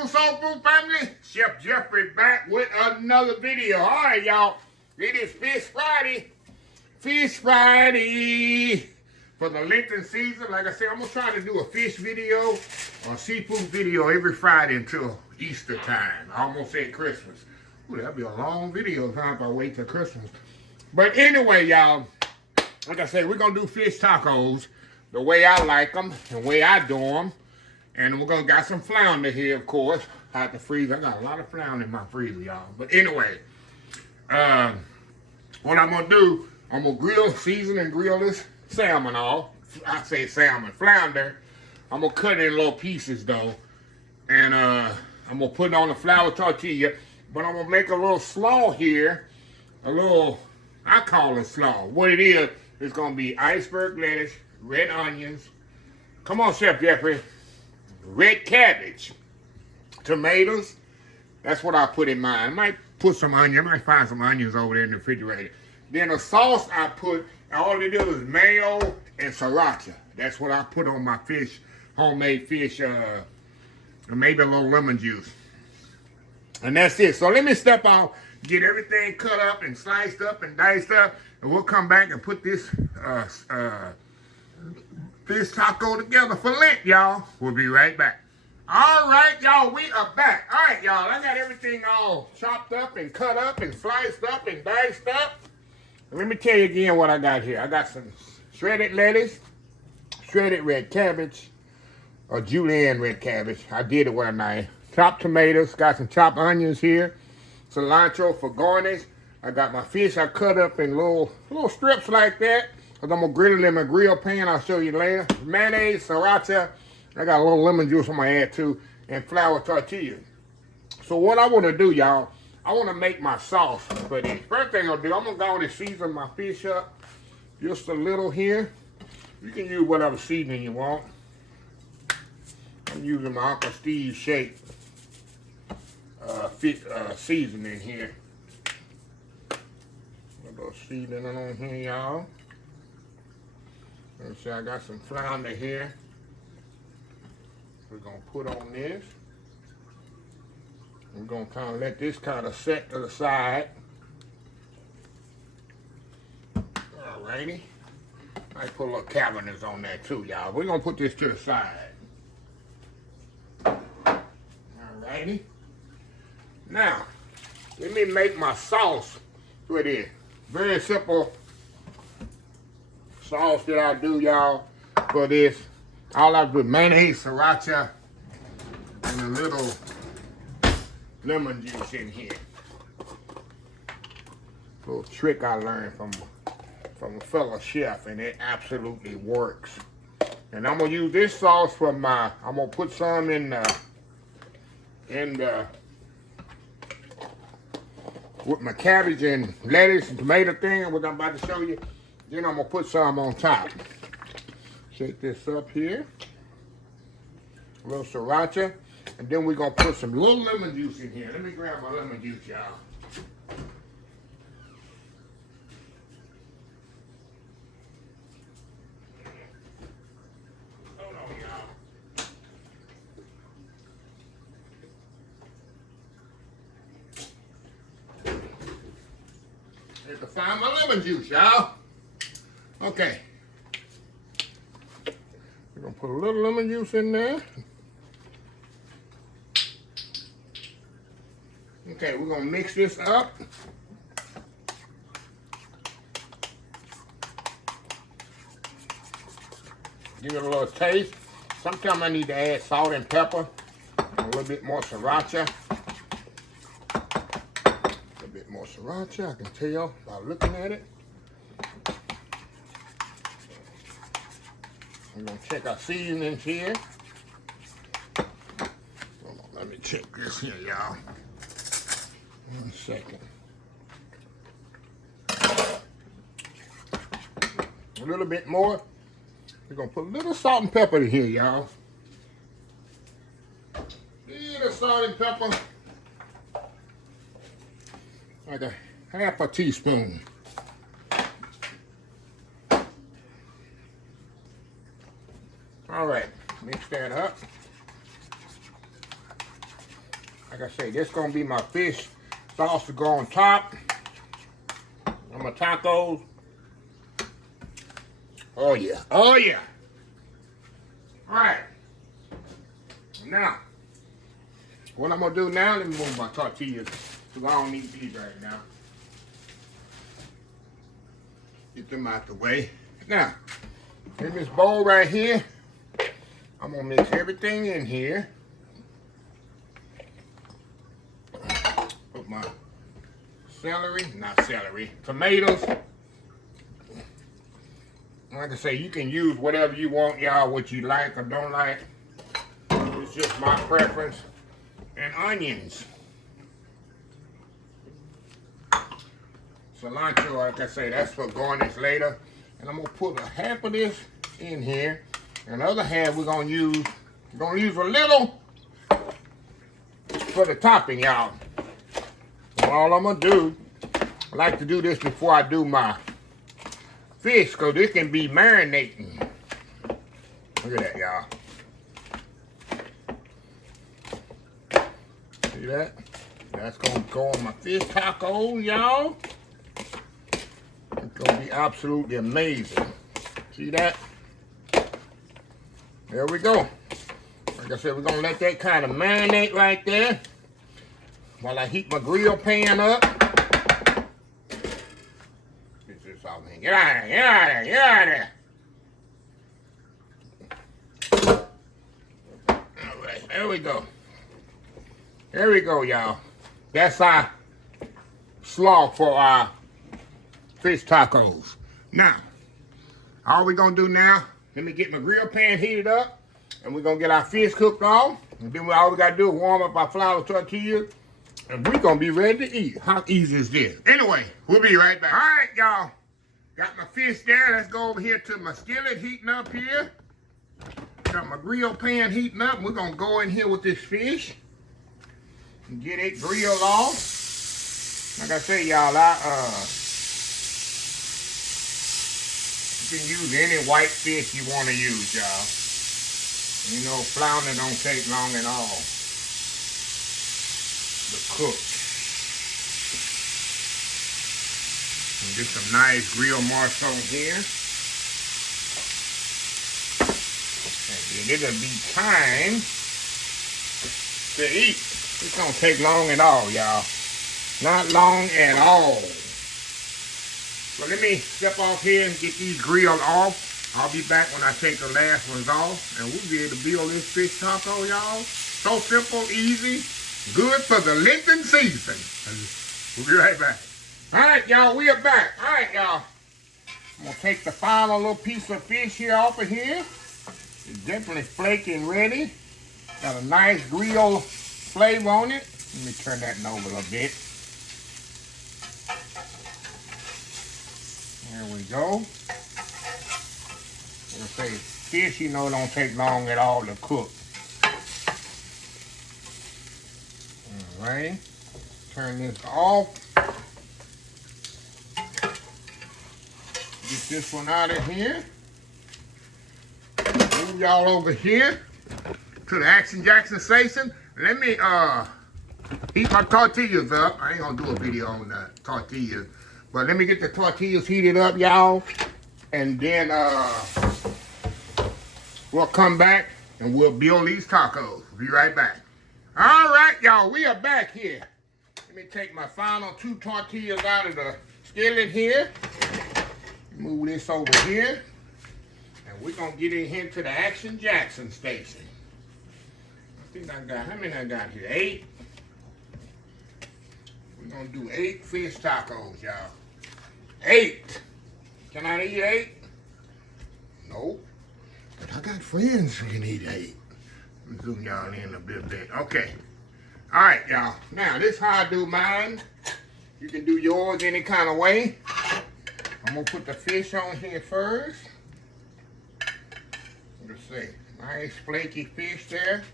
Food, Soul Food family. Chef Jeffrey back with another video. All right, y'all. It is Fish Friday. Fish Friday for the Lenten season. Like I said, I'm going to try to do a fish video or seafood video every Friday until Easter time. I almost said Christmas. Ooh, that'll be a long video if I wait till Christmas. But anyway, y'all, like I said, we're going to do fish tacos the way I like them, the way I do them. And we're going to got some flounder here, of course, out the freezer. I got a lot of flounder in my freezer, y'all. But anyway, what I'm going to do, I'm going to season and grill this salmon off. I say salmon, flounder. I'm going to cut it in little pieces, though. And I'm going to put it on the flour tortilla. But I'm going to make a little slaw here. A little, I call it slaw. What it is, it's going to be iceberg lettuce, red onions. Come on, Chef Jeffrey. Red cabbage, tomatoes. That's what I put in mine. I might put some onion. I might find some onions over there in the refrigerator. Then the sauce I put, all it is mayo and sriracha. That's what I put on my fish, homemade fish, and maybe a little lemon juice. And that's it. So let me step out, get everything cut up and sliced up and diced up, and we'll come back and put this fish taco together for Lent, y'all. We'll be right back. All right, y'all, we are back. All right, y'all, I got everything all chopped up and cut up and sliced up and diced up. Let me tell you again what I got here. I got some shredded lettuce, shredded red cabbage, or julienne red cabbage. I did it one night. Chopped tomatoes, got some chopped onions here, cilantro for garnish. I got my fish I cut up in little strips like that. Because I'm going to grill it in my grill pan. I'll show you later. Mayonnaise, sriracha. I got a little lemon juice I'm going to add too. And flour tortilla. So what I want to do, y'all, I want to make my sauce for this. First thing I'll do, I'm going to go on and season my fish up. Just a little here. You can use whatever seasoning you want. I'm using my Uncle Steve Shake seasoning here. A little seasoning on here, y'all. Let's see, I got some flounder here. We're going to put on this. We're going to kind of let this kind of set to the side. Alrighty. I put a little cabinets on there too, y'all. We're going to put this to the side. Alrighty. Now, let me make my sauce for this. Very simple sauce that I do, y'all, for this. All I do, mayonnaise, sriracha, and a little lemon juice in here. Little trick I learned from a fellow chef, and it absolutely works. And I'm gonna use this sauce for I'm gonna put some in with my cabbage and lettuce and tomato thing, what I'm about to show you. Then I'm going to put some on top. Shake this up here. A little sriracha. And then we're going to put some little lemon juice in here. Let me grab my lemon juice, y'all. Hold on, y'all. Have to find my lemon juice, y'all. Okay. We're going to put a little lemon juice in there. Okay, we're going to mix this up. Give it a little taste. Sometimes I need to add salt and pepper. A little bit more sriracha. A little bit more sriracha, I can tell by looking at it. We're going to check our seasonings here. Hold on, let me check this here, y'all. 1 second. A little bit more. We're going to put a little salt and pepper in here, y'all. Little salt and pepper. Like a half a teaspoon. All right, mix that up. like I say, this gonna be my fish sauce to go on top of my tacos. Oh yeah, oh yeah. All right. Now, what I'm gonna do now, let me move my tortillas, because I don't need these right now. Get them out the way. Now, in this bowl right here, I'm gonna mix everything in here. Put my tomatoes. Like I say, you can use whatever you want, y'all, what you like or don't like. It's just my preference. And onions. Cilantro, like I say, that's for garnish later. And I'm gonna put a half of this in here. And the other half we're gonna use a little for the topping, y'all. So all I'm gonna do, I like to do this before I do my fish, because this can be marinating. Look at that, y'all. See that? That's gonna go on my fish tacos, y'all. It's gonna be absolutely amazing. See that? There we go. Like I said, we're gonna let that kind of marinate right there while I heat my grill pan up. Get this off here. Get out of there, get out of there, get out of there. All right, there we go. There we go, y'all. That's our SLAW for our fish tacos. Now, all we're gonna do now, let me get my grill pan heated up, and we're gonna get our fish cooked off, and then all we gotta do is warm up our flour tortillas, and we're gonna be ready to eat. How easy is this? Anyway, we'll be right back. All right, y'all. Got my fish there. Let's go over here to my skillet heating up here. Got my grill pan heating up. We're gonna go in here with this fish and get it grilled off. Like I say, y'all, you can use any white fish you want to use, y'all. You know, flounder don't take long at all to cook. And get some nice grilled marks on here. And then it'll be time to eat. It don't take long at all, y'all. Not long at all. So let me step off here and get these grilled off. I'll be back when I take the last ones off, and we'll be able to build this fish taco, y'all. So simple, easy, good for the Lenten season. We'll be right back. All right, y'all, we are back. All right, y'all. I'm gonna take the final little piece of fish here off of here. It's definitely flaky and ready. Got a nice grill flavor on it. Let me turn that over a little bit. There we go. Like I say, fish, you know, don't take long at all to cook. All right. Turn this off. Get this one out of here. Move y'all over here to the Action Jackson station. Let me heat my tortillas up. I ain't gonna do a video on the tortillas, but let me get the tortillas heated up, y'all, and then we'll come back and we'll build these tacos. Be right back. All right, y'all, we are back here. Let me take my final 2 tortillas out of the skillet here. Move this over here. And we're going to get in here to the Action Jackson station. I think I got, how many I got here? 8. We're going to do 8 fish tacos, y'all. 8. Can I eat 8? Nope. But I got friends who can eat 8. Let me zoom y'all in a bit. Okay. All right, y'all. Now, this is how I do mine. You can do yours any kind of way. I'm going to put the fish on here first. Let's see. Nice flaky fish there.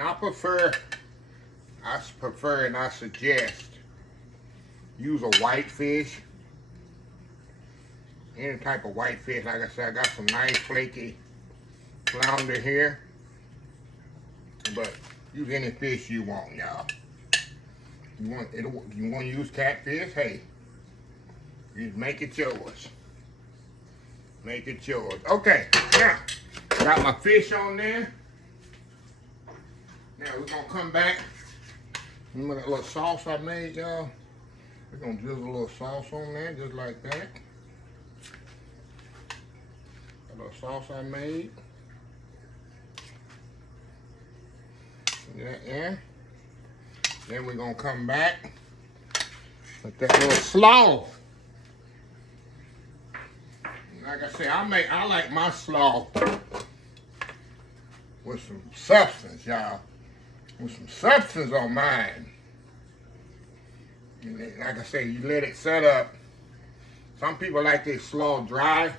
I prefer and I suggest use a white fish. Any type of white fish. Like I said, I got some nice flaky flounder here. But Use any fish you want, y'all. You want to use catfish? Hey, you make it yours. Make it yours. Okay, now got my fish on there. Now we're gonna come back. Remember that little sauce I made, y'all? We're gonna drizzle a little sauce on there, just like that. A little sauce I made. Yeah. Then we're gonna come back with that little slaw. Like I say, I like my slaw with some substance, y'all. With some substance on mine. And then, like I say, you let it set up. Some people like their slaw dry.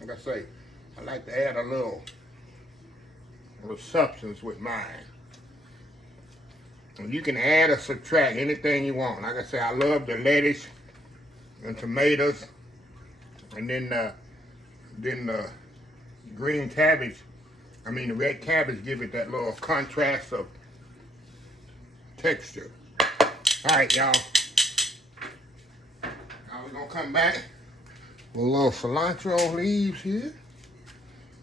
Like I say, I like to add a little substance with mine. And you can add or subtract anything you want. Like I say, I love the lettuce and tomatoes, and then the green cabbage. I mean the red cabbage give it that little contrast of texture. All right, y'all. Now we're gonna come back with a little cilantro leaves here.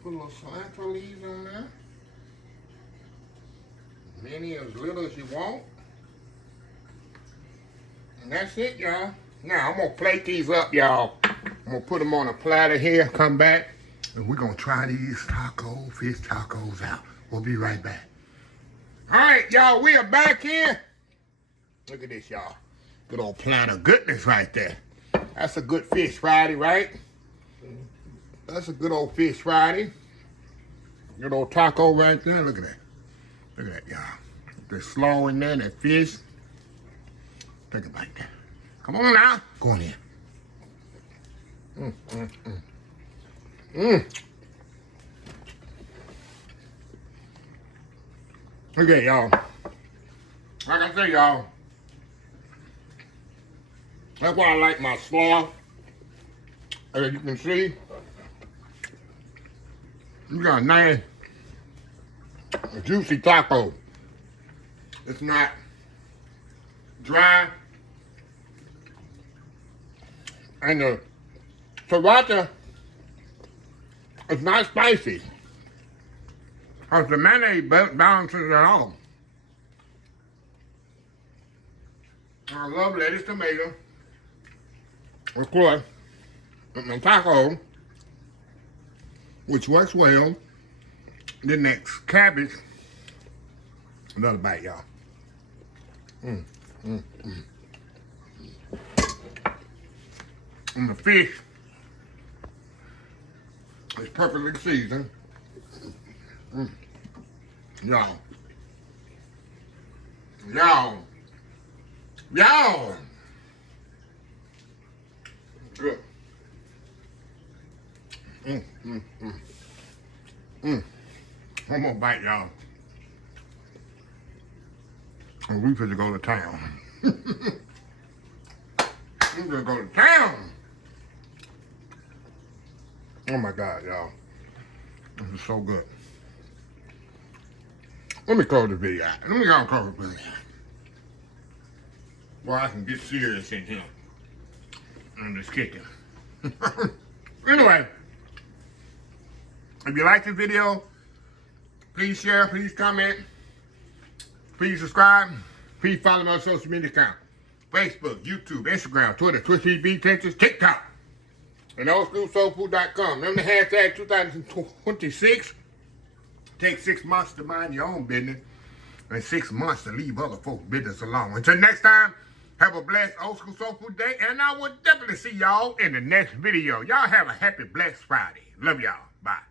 Put a little cilantro leaves on there. Many as little as you want. And that's it, y'all. Now I'm gonna plate these up, y'all. I'm gonna put them on a platter here, come back, and we're gonna try these fish tacos out. We'll be right back. All right, y'all, we are back here. Look at this, y'all. Good old platter of goodness right there. That's a good fish Friday, right? That's a good old fish Friday. Good old taco right there. Look at that. Look at that, y'all. The slaw in there, that fish. Take it like that. Come on now. Go on in. Okay, y'all. Like I say, y'all, that's why I like my slaw. As you can see, you got a nice, juicy taco. It's not dry. And the sriracha is not spicy. Because the mayonnaise balances it all. I love lettuce, tomato, of course, with my taco, which works well. Then next, cabbage. Another bite, y'all. And the fish is perfectly seasoned. Y'all. Good. One more bite, y'all. And we finna go to town. We finna go to town. Oh my God, y'all. This is so good. Let me close the video out. Let me go close the video out. Well, I can get serious in here. I'm just kicking. Anyway, if you like this video, please share, please comment, please subscribe, please follow my social media account. Facebook, YouTube, Instagram, Twitter, Twitch TV, Texas, TikTok, and oldschoolsoulfood.com. Remember the hashtag 2026? Take 6 months to mind your own business and 6 months to leave other folks' business alone. Until next time, have a blessed Old School Soul Food Day, and I will definitely see y'all in the next video. Y'all have a happy, blessed Friday. Love y'all. Bye.